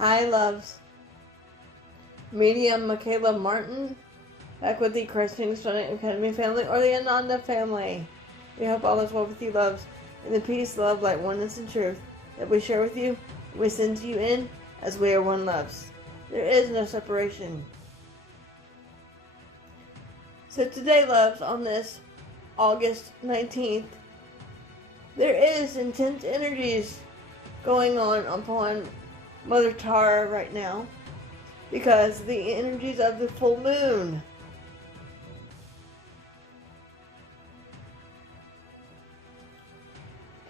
Hi, loves. Medium Michaela Martin, back with the Christian Student Academy family, or the Ananda family. We hope all is well with you, loves, in the peace, love, light, oneness, and truth that we share with you, we send to you in, as we are one, loves. There is no separation. So today, loves, on this August 19th, there is intense energies going on upon Mother Tara right now, because the energies of the full moon.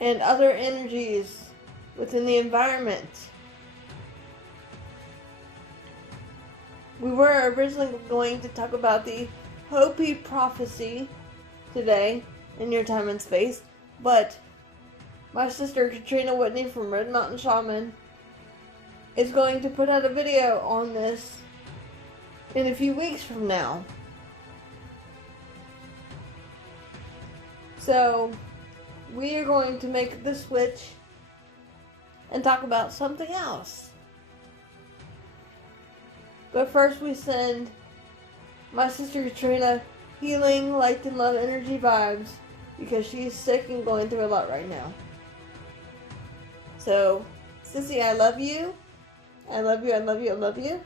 And other energies within the environment. We were originally going to talk about the Hopi prophecy today in Your Time and Space, but my sister Katrina Whitney from Red Mountain Shaman is going to put out a video on this in a few weeks from now. So we are going to make the switch and talk about something else. But first we send my sister Katrina healing, light and love energy vibes, because she's sick and going through a lot right now. So, Sissy, I love you. I love you, I love you, I love you.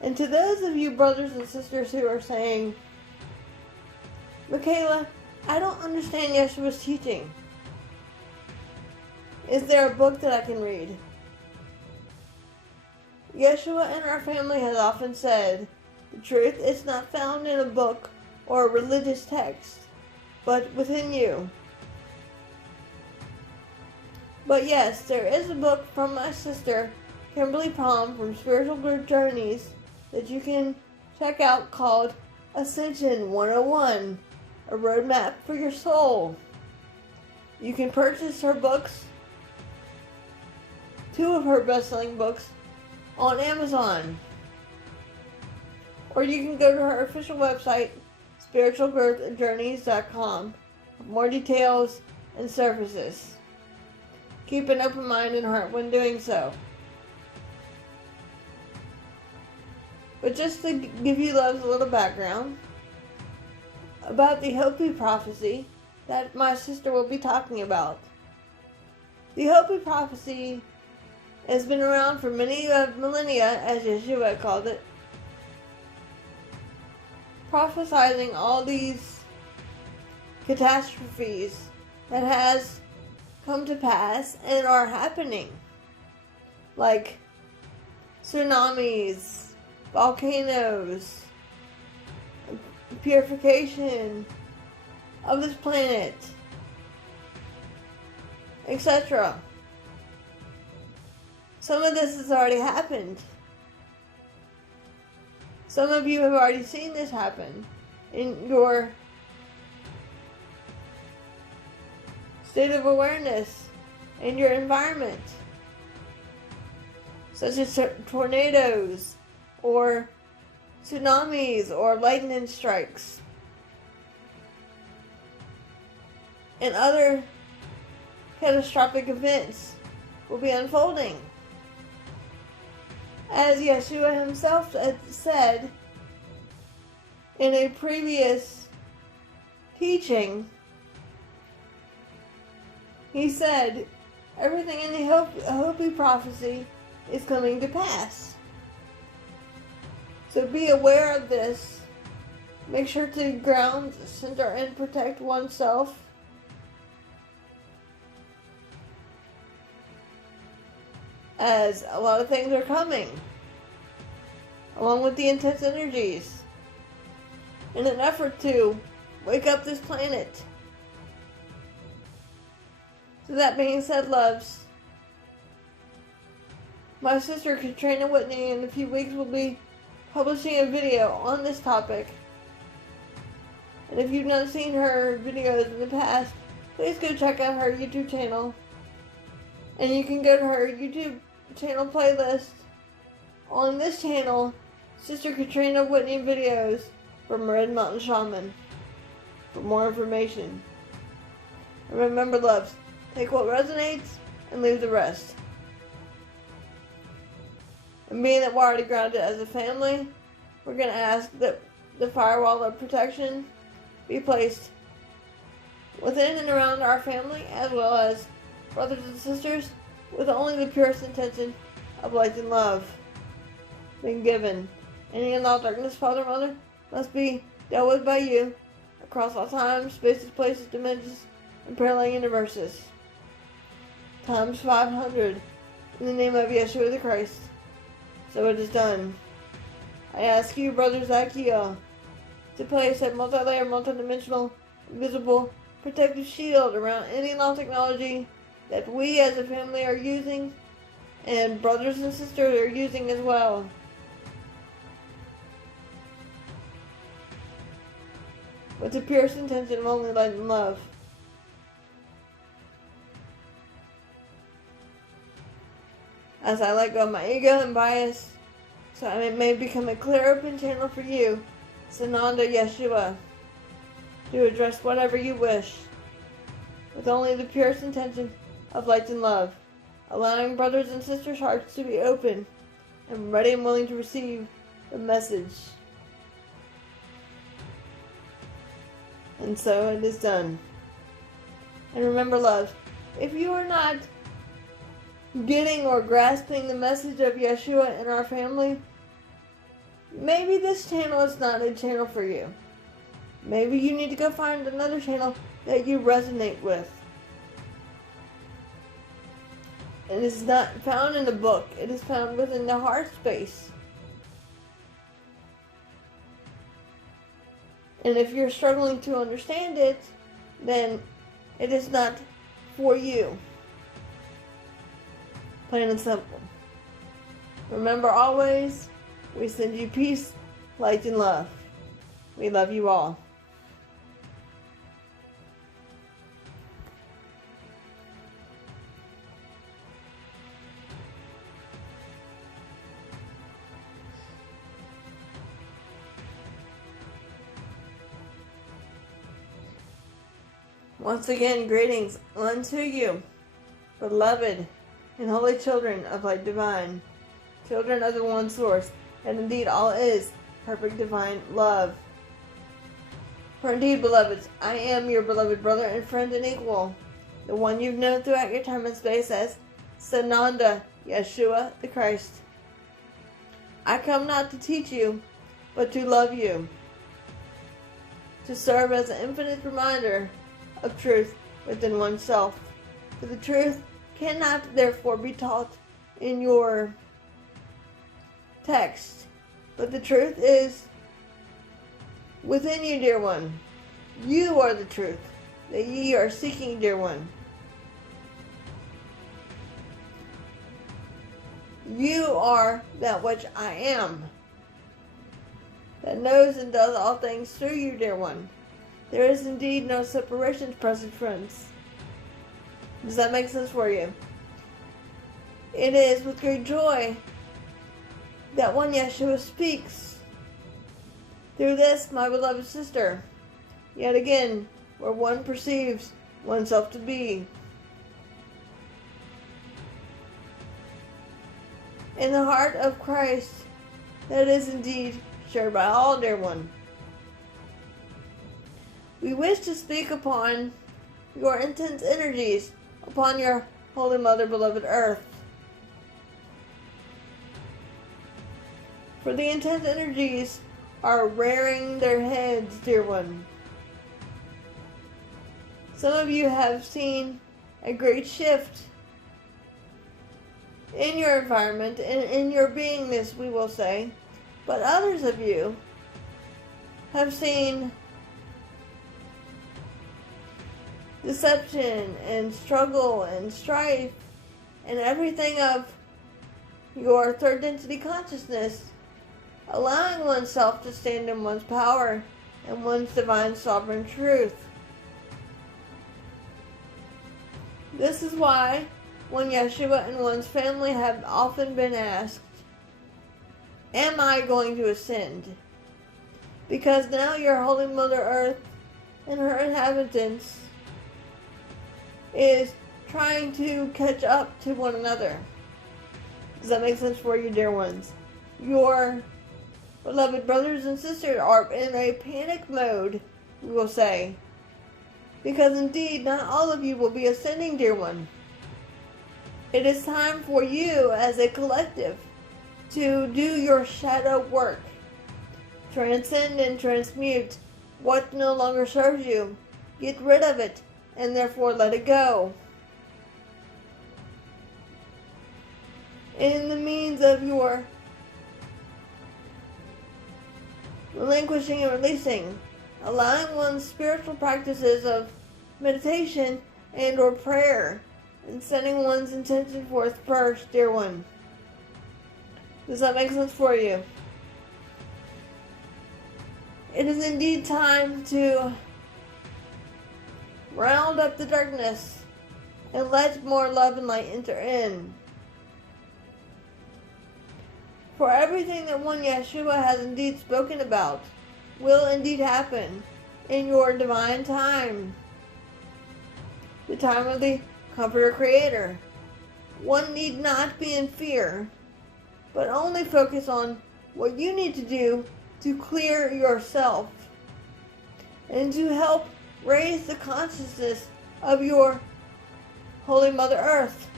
And to those of you brothers and sisters who are saying, Michaela, I don't understand Yeshua's teaching. Is there a book that I can read? Yeshua and our family has often said, the truth is not found in a book or a religious text, but within you. But yes, there is a book from my sister, Kimberly Palm, from Spiritual Group Journeys, that you can check out, called Ascension 101, A Roadmap for Your Soul. You can purchase her books, 2 of her best-selling books, on Amazon. Or you can go to her official website, spiritualgrowthjourneys.com, for more details and services. Keep an open mind and heart when doing so. But just to give you loves a little background about the Hopi prophecy that my sister will be talking about. The Hopi prophecy has been around for many millennia, as Yeshua called it, prophesizing all these catastrophes that has come to pass and are happening, like tsunamis, volcanoes, purification of this planet, etc. Some of this has already happened. Some of you have already seen this happen in your state of awareness in your environment, such as tornadoes or tsunamis or lightning strikes and other catastrophic events will be unfolding. As Yeshua himself said in a previous teaching, he said, everything in the Hopi prophecy is coming to pass. So be aware of this. Make sure to ground, center, and protect oneself. As a lot of things are coming, along with the intense energies, in an effort to wake up this planet. So that being said, loves, my sister Katrina Whitney in a few weeks will be publishing a video on this topic. And if you've not seen her videos in the past, please go check out her YouTube channel. And you can go to her YouTube channel playlist on this channel, Sister Katrina Whitney videos from Red Mountain Shaman, for more information. And remember, loves, take what resonates and leave the rest. And being that we're already grounded as a family, we're going to ask that the firewall of protection be placed within and around our family, as well as brothers and sisters, with only the purest intention of light and love being given. Any and all darkness, Father, Mother, must be dealt with by you across all time, spaces, places, dimensions, and parallel universes. Times 500, in the name of Yeshua the Christ. So it is done. I ask you, Brother Zacchaeus, to place a multi-layer, multi-dimensional, invisible, protective shield around any and all technology that we as a family are using, and brothers and sisters are using as well. With the purest intention of only light and love. As I let go of my ego and bias, so it may become a clear open channel for you, Sananda Yeshua, to address whatever you wish, with only the purest intention of light and love, allowing brothers and sisters' hearts to be open and ready and willing to receive the message. And so it is done. And remember, loves, if you are not getting or grasping the message of Yeshua in our family, maybe this channel is not a channel for you. Maybe you need to go find another channel that you resonate with. It is not found in the book. It is found within the heart space. And if you're struggling to understand it, then it is not for you. Plain and simple. Remember always, we send you peace, light, and love. We love you all. Once again, greetings unto you, beloved and holy children of light divine, children of the one source, and indeed all is perfect divine love. For indeed, beloveds, I am your beloved brother and friend and equal, the one you've known throughout your time and space as Sananda Yeshua the Christ. I come not to teach you, but to love you, to serve as an infinite reminder of truth within oneself. For the truth cannot therefore be taught in your text, but the truth is within you, dear one. You are the truth that ye are seeking, dear one. You are that which I am, that knows and does all things through you, dear one. There is indeed no separation, present friends. Does that make sense for you? It is with great joy that one Yeshua speaks through this, my beloved sister, yet again, where one perceives oneself to be. In the heart of Christ, that is indeed shared by all, dear one. We wish to speak upon your intense energies upon your Holy Mother, beloved Earth. For the intense energies are rearing their heads, dear one. Some of you have seen a great shift in your environment and in your beingness, we will say. But others of you have seen deception and struggle and strife and everything of your third density consciousness, allowing oneself to stand in one's power and one's divine sovereign truth. This is why when Yeshua and one's family have often been asked, am I going to ascend? Because now your Holy Mother Earth and her inhabitants is trying to catch up to one another. Does that make sense for you, dear ones? Your beloved brothers and sisters are in a panic mode, we will say. Because indeed, not all of you will be ascending, dear one. It is time for you as a collective to do your shadow work. Transcend and transmute what no longer serves you. Get rid of it and therefore let it go. In the means of your relinquishing and releasing, allowing one's spiritual practices of meditation and or prayer, and setting one's intention forth first, dear one. Does that make sense for you? It is indeed time to round up the darkness and let more love and light enter in. For everything that one Yeshua has indeed spoken about will indeed happen in your divine time. The time of the Comforter Creator. One need not be in fear, but only focus on what you need to do to clear yourself and to help raise the consciousness of your Holy Mother Earth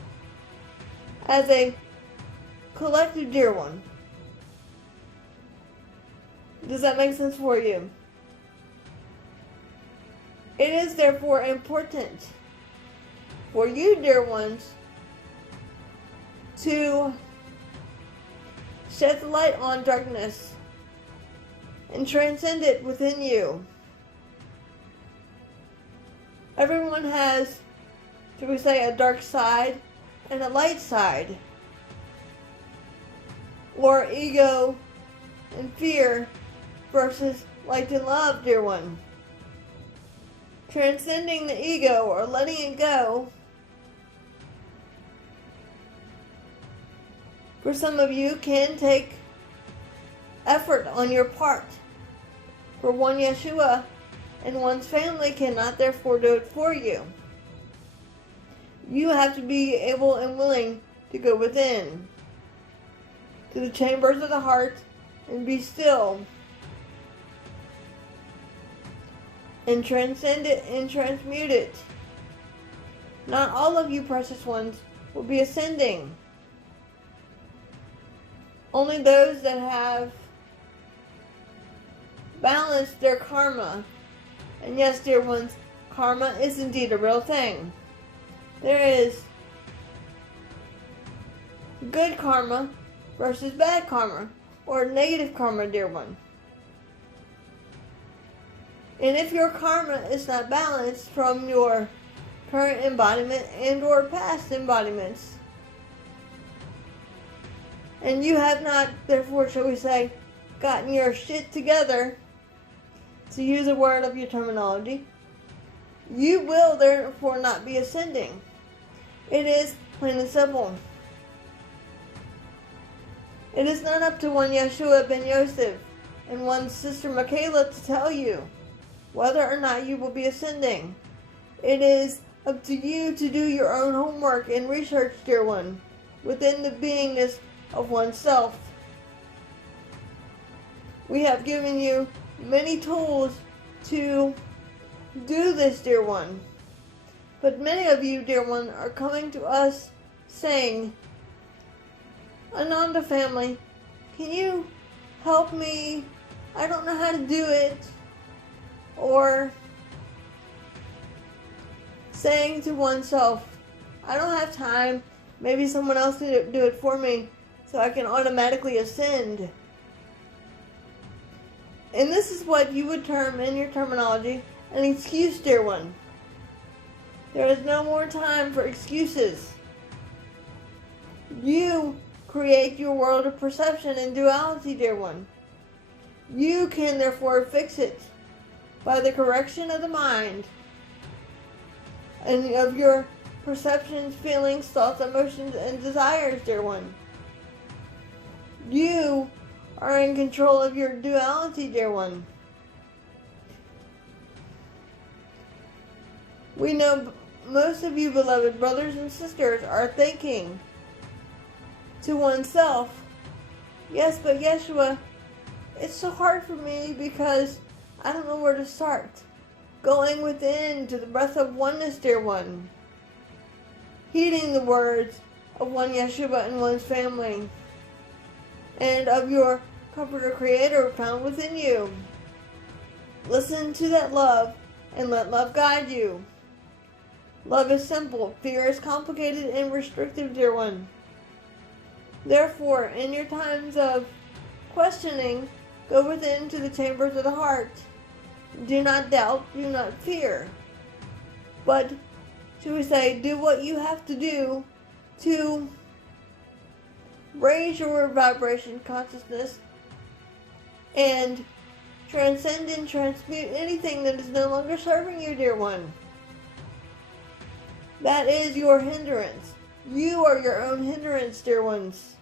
as a collective, dear one. Does that make sense for you? It is therefore important for you, dear ones, to shed the light on darkness and transcend it within you. Everyone has, should we say, a dark side and a light side, or ego and fear versus light and love, dear one. Transcending the ego or letting it go, for some of you, can take effort on your part. For one Yeshua and one's family cannot therefore do it for you. You have to be able and willing to go within, to the chambers of the heart, and be still, and transcend it and transmute it. Not all of you, precious ones, will be ascending. Only those that have balanced their karma. And yes, dear ones, karma is indeed a real thing. There is good karma versus bad karma, or negative karma, dear one. And if your karma is not balanced from your current embodiment and or past embodiments, and you have not, therefore, shall we say, gotten your shit together, to use a word of your terminology, you will therefore not be ascending. It is plain and simple. It is not up to one Yeshua ben Yosef and one Sister Michaela to tell you whether or not you will be ascending. It is up to you to do your own homework and research, dear one, within the beingness of oneself. We have given you many tools to do this, dear one. But many of you, dear one, are coming to us saying, Ananda family, can you help me? I don't know how to do it. Or saying to oneself, I don't have time. Maybe someone else can do it for me so I can automatically ascend. And this is what you would term in your terminology an excuse, dear one. There is no more time for excuses. You create your world of perception and duality, dear one. You can therefore fix it by the correction of the mind and of your perceptions, feelings, thoughts, emotions, and desires, dear one. You are in control of your duality, dear one. We know most of you, beloved brothers and sisters, are thinking to oneself. Yes, but Yeshua, it's so hard for me because I don't know where to start. Going within to the breath of oneness, dear one. Heeding the words of one Yeshua and one's family. And of your Comforter Creator found within you. Listen to that love and let love guide you. Love is simple. Fear is complicated and restrictive, dear one. Therefore, in your times of questioning, go within to the chambers of the heart. Do not doubt, do not fear. But, should we say, do what you have to do to raise your vibration consciousness and transcend and transmute anything that is no longer serving you, dear one. That is your hindrance. You are your own hindrance, dear ones.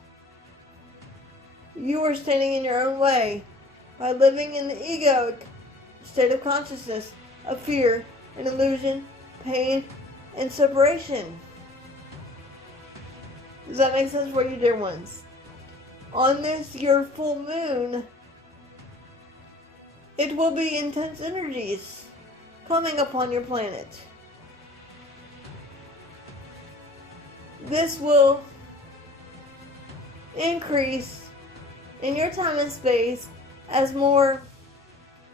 You are standing in your own way by living in the egoic state of consciousness of fear and illusion, pain, and separation. Does that make sense for you, dear ones? On this, your full moon, it will be intense energies coming upon your planet. This will increase in your time and space as more,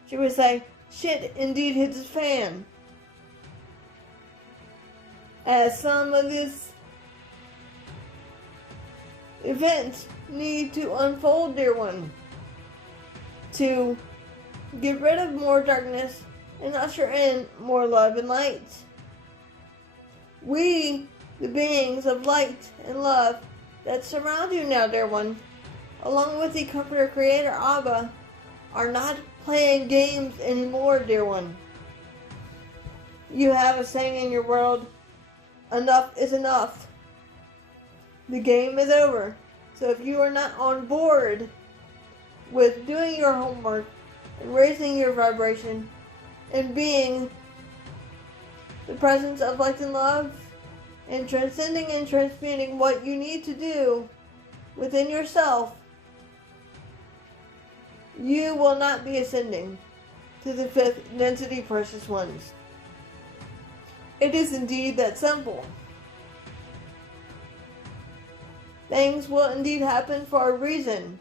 should we say, shit indeed hits the fan. As some of these events need to unfold, dear one, to get rid of more darkness and usher in more love and light. We, the beings of light and love that surround you now, dear one, along with the Comforter Creator Abba, are not playing games anymore, dear one. You have a saying in your world, enough is enough. The game is over. So if you are not on board with doing your homework and raising your vibration and being the presence of light and love and transcending and transmuting what you need to do within yourself, you will not be ascending to the fifth density precious ones. It is indeed that simple. Things will indeed happen for a reason.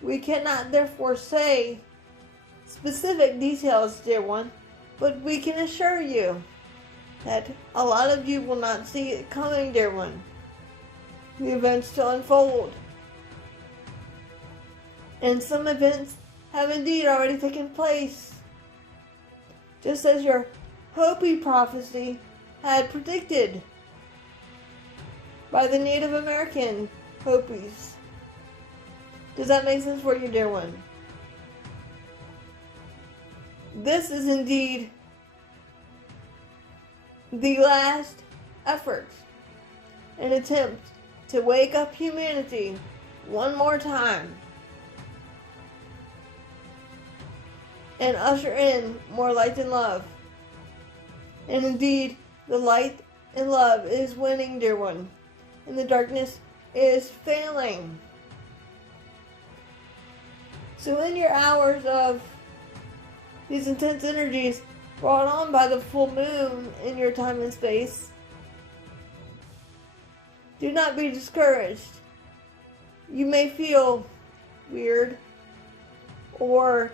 We cannot therefore say specific details, dear one, but we can assure you that a lot of you will not see it coming, dear one. The events to unfold. And some events have indeed already taken place. Just as your Hopi prophecy had predicted by the Native American Hopis. Does that make sense for you, dear one? This is indeed the last effort, an attempt to wake up humanity one more time and usher in more light and love. And indeed, the light and love is winning, dear one, and the darkness is failing. So in your hours of these intense energies brought on by the full moon in your time and space, do not be discouraged. You may feel weird or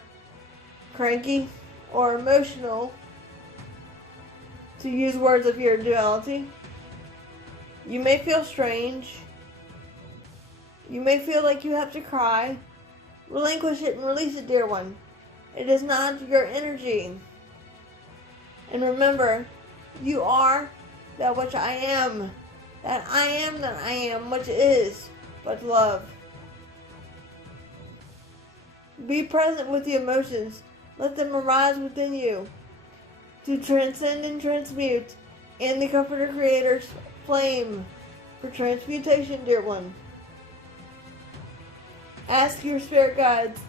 cranky or emotional, to use words of your duality. You may feel strange. You may feel like you have to cry. Relinquish it and release it, dear one. It is not your energy. And remember, you are that which I am. That I am, which is but love. Be present with the emotions. Let them arise within you to transcend and transmute in the Comforter Creator's flame for transmutation, dear one. Ask your spirit guides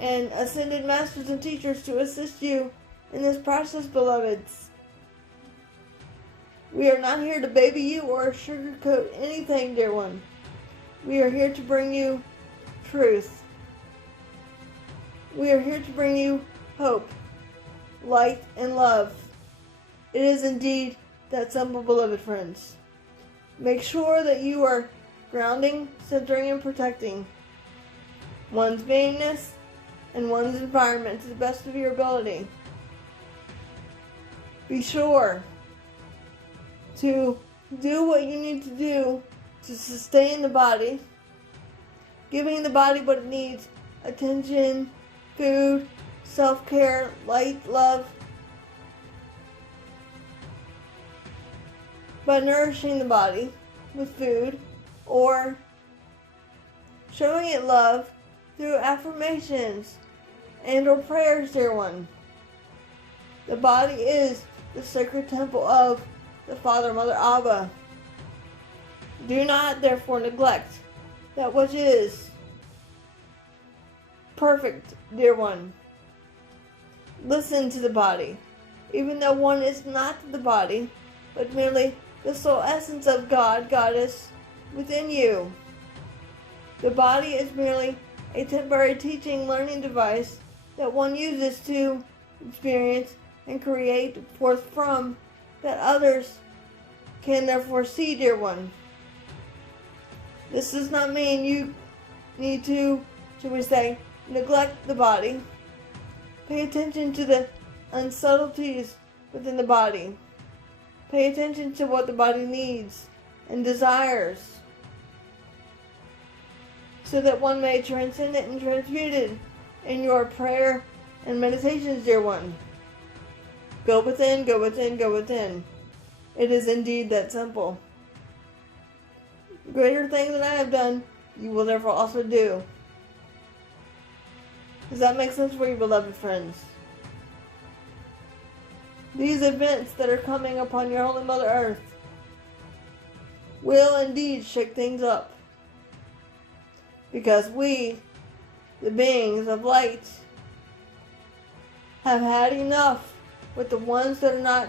and ascended masters and teachers to assist you in this process, beloveds. We are not here to baby you or sugarcoat anything, dear one. We are here to bring you truth. We are here to bring you hope, light, and love. It is indeed that simple, beloved friends. Make sure that you are grounding, centering, and protecting one's beingness and one's environment to the best of your ability. Be sure to do what you need to do to sustain the body, giving the body what it needs: attention, food, self-care, light, love, by nourishing the body with food or showing it love through affirmations and or prayers, dear one. The body is the sacred temple of the Father, Mother, Abba. Do not therefore neglect that which is perfect, dear one. Listen to the body, even though one is not the body, but merely the soul essence of God, Goddess, within you. The body is merely a temporary teaching, learning device that one uses to experience and create forth from, that others can therefore see, dear one. This does not mean you need to, shall we say, neglect the body. Pay attention to the unsubtleties within the body. Pay attention to what the body needs and desires, so that one may transcend it and transmute it in your prayer and meditations, dear one. Go within, go within, go within. It is indeed that simple. Greater things than I have done, you will therefore also do. Does that make sense for you, beloved friends? These events that are coming upon your Holy Mother Earth will indeed shake things up. Because we, the beings of light, have had enough with the ones that are not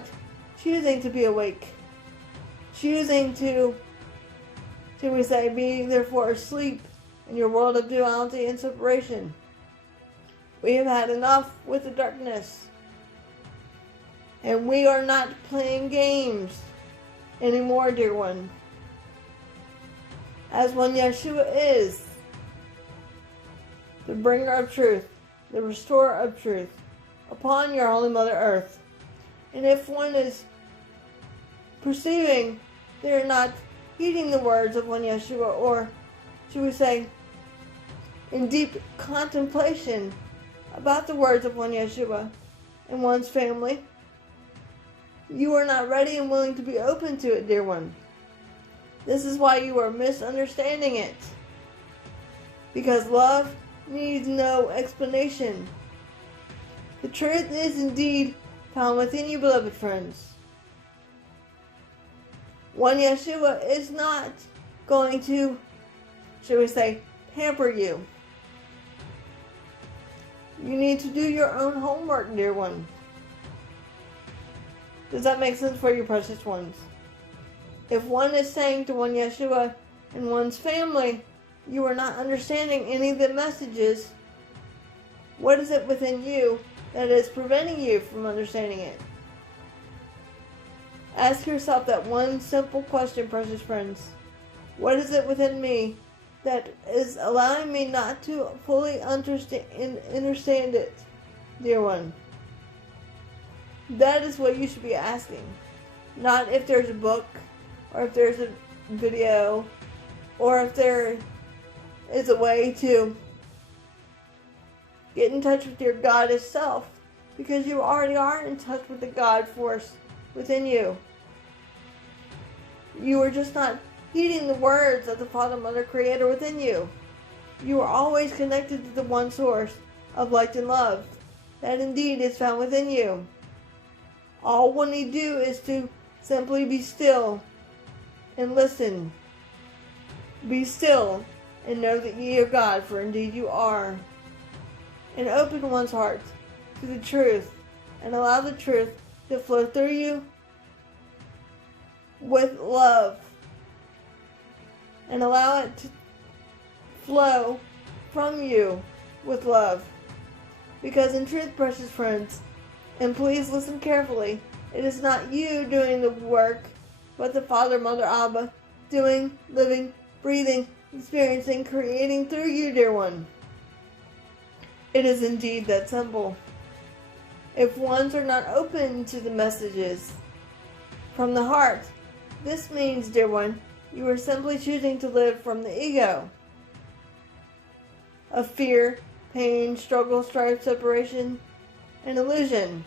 choosing to be awake, choosing to, shall we say, being therefore asleep in your world of duality and separation. We have had enough with the darkness, and we are not playing games anymore, dear one. As one Yeshua is, the bringer of truth, the restorer of truth, upon your Holy Mother Earth. And if one is perceiving they are not heeding the words of one Yeshua, or should we say, in deep contemplation about the words of one Yeshua and one's family, you are not ready and willing to be open to it, dear one. This is why you are misunderstanding it. Because love needs no explanation. The truth is indeed found within you, beloved friends. One Yeshua is not going to, shall we say, pamper you. You need to do your own homework, dear one. Does that make sense for you, precious ones? If one is saying to one Yeshua and one's family, you are not understanding any of the messages, what is it within you that is preventing you from understanding it? Ask yourself that one simple question, precious friends. What is it within me that is allowing me not to fully understand it, dear one? That is what you should be asking. Not if there's a book, or if there's a video, or if there is a way to get in touch with your goddess self, because you already are in touch with the God force within you. You are just not heeding the words of the Father, Mother, Creator within you. You are always connected to the one source of light and love that indeed is found within you. All one need do is to simply be still and listen. Be still and know that ye are God, for indeed you are. And open one's heart to the truth and allow the truth to flow through you with love. And allow it flow from you with love. Because in truth, precious friends, and please listen carefully, it is not you doing the work, but the Father, Mother, Abba, doing, living, breathing, experiencing, creating through you, dear one. It is indeed that simple. If ones are not open to the messages from the heart, this means, dear one, you are simply choosing to live from the ego of fear, pain, struggle, strife, separation, and illusion.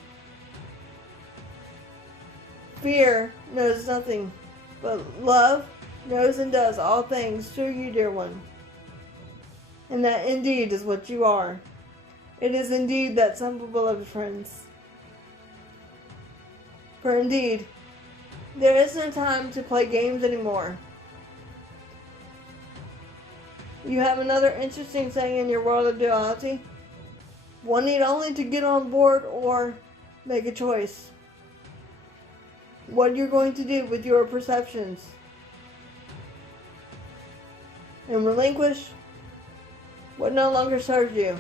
Fear knows nothing, but love knows and does all things through you, dear one. And that indeed is what you are. It is indeed that simple, beloved friends. For indeed, there is no time to play games anymore. You have another interesting saying in your world of duality. One need only to get on board or make a choice. What you're going to do with your perceptions. And relinquish what no longer serves you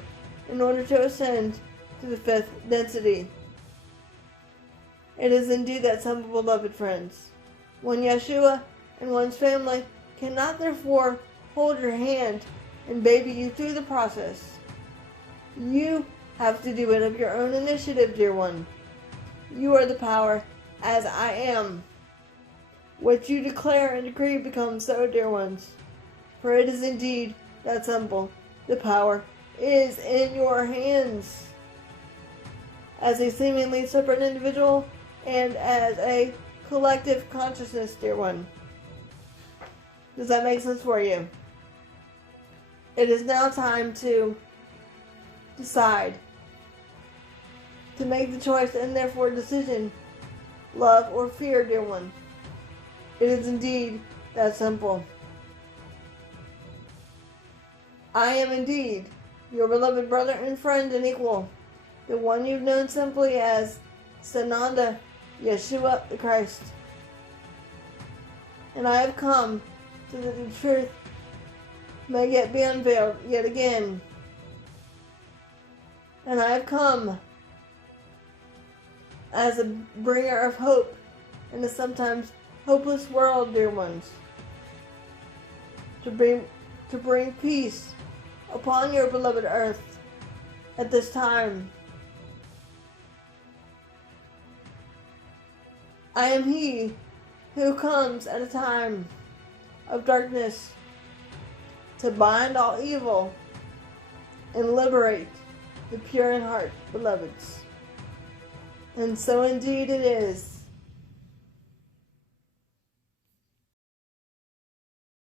in order to ascend to the fifth density. It is indeed that simple, beloved friends. When Yeshua and one's family cannot therefore hold your hand and baby you through the process, you have to do it of your own initiative, dear one. You are the power as I am. What you declare and decree becomes so, dear ones. For it is indeed that simple. The power is in your hands. As a seemingly separate individual and as a collective consciousness, dear one. Does that make sense for you? It is now time to decide, to make the choice and therefore decision, love or fear, dear one. It is indeed that simple. I am indeed your beloved brother and friend and equal, the one you've known simply as Sananda, Yeshua the Christ. And I have come so that the truth may yet be unveiled yet again. And I have come as a bringer of hope in a sometimes hopeless world, dear ones, to bring peace upon your beloved earth at this time. I am he who comes at a time of darkness to bind all evil and liberate the pure in heart beloveds. And so indeed it is.